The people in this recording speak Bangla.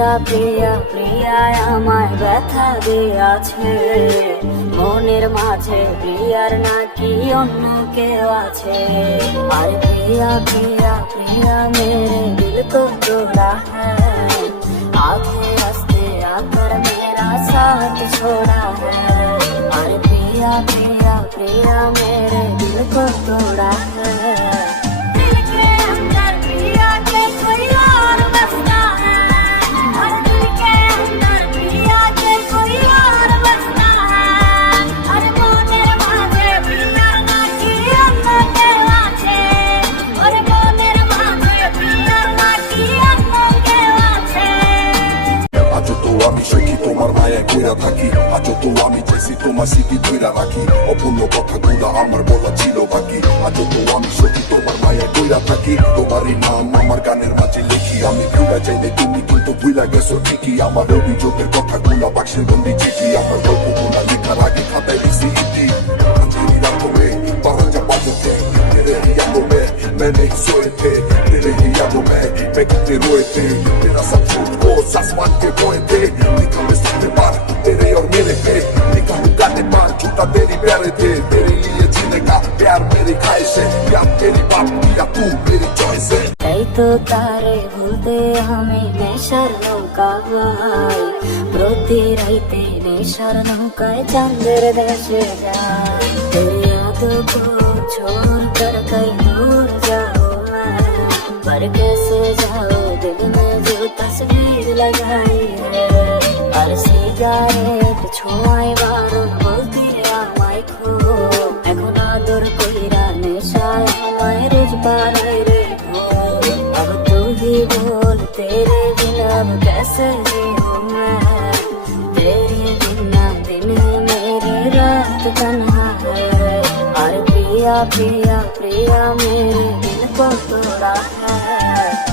প্রিয়া প্রিয়া প্রিয়ায় আমায় ব্যথা দিয়াছে, মনের মাঝে প্রিয়ার নাকি অন্য কেউ আছে। আর প্রিয়া প্রিয়া প্রিয়া মেরে দিল को तोड़ा है, आगे हंसते आकर मेरा साथ छोड़ा है। और प्रिया प्रिया प्रिया मेरे दिल को तोड़ा है। दिल के अंदर प्रिया के कोई और बसता है, और दिल के अंदर प्रिया के कोई और बसता है। और मोनेर माঝে प्रियार नाকি অন্য কেউ আছে, और मोनेर মাঝে प्रियार নাকি অন্য কেউ আছে। আজও তো আমি সখী তোমার মায়া কইরা থাকি, আজও তো আমি চাইছি তোমার স্মৃতি ধইরা রাখি, অপূর্ণ কথাগুলো আমার বলা ছিল বাকি। আজও তো আমি সখী তোমার মায়া কইরা থাকি, তোমারই নাম আমার গানের মাঝে লিখি। আমি ভুলা চাইলে তুমি কিন্তু ভুলা গেছো ঠিকই, আমার অভিযোগের কথাগুলো বাক্সে বন্দি চিঠি। আমার গল্পগুলা লেখার আগে খাতায় লিখছি ইতি। अंधेरी रातों में बाहर जब बाजो थे, तेरे ही यादों में मैंने सोए थे, तेरे ही यादों में मैं कितने रोए थे। तेरा सब झूठ को आसमान के बोए थे, लिखा मैं सबके पार तेरे और मेरे पे, लिखा हूँ गाने पार झूठा तेरी प्यारे थे। तेरे लिए जीने का प्यार मेरी ख्वाहिश है, प्यार तेरी बात किया तू मेरी चॉइस है। তাই তো তারে ভুলতে আমি নেশার নৌকা ভাই, প্রতি রাইতে নেশার নৌকায় চাঁদের দেশে যাই। तेरी यादों को छोड़ कर कहीं दूर जाओ मैं, पर कैसे जाओ दिल में जो तस्वीर लगाई है। और सिगारेट ছোঁয়ায় বারণ বলতে আমায় খো, এখন আদর কইরা নেশায় আমায় রোজ বানাই রে ঘো। अब तू ही बोल तेरे बिना अब कैसे जीऊं मैं, तेरे बिना दिन मेरी रात तन्हा है। और प्रिया प्रिया प्रिया मेरे दिल को तोड़ा है।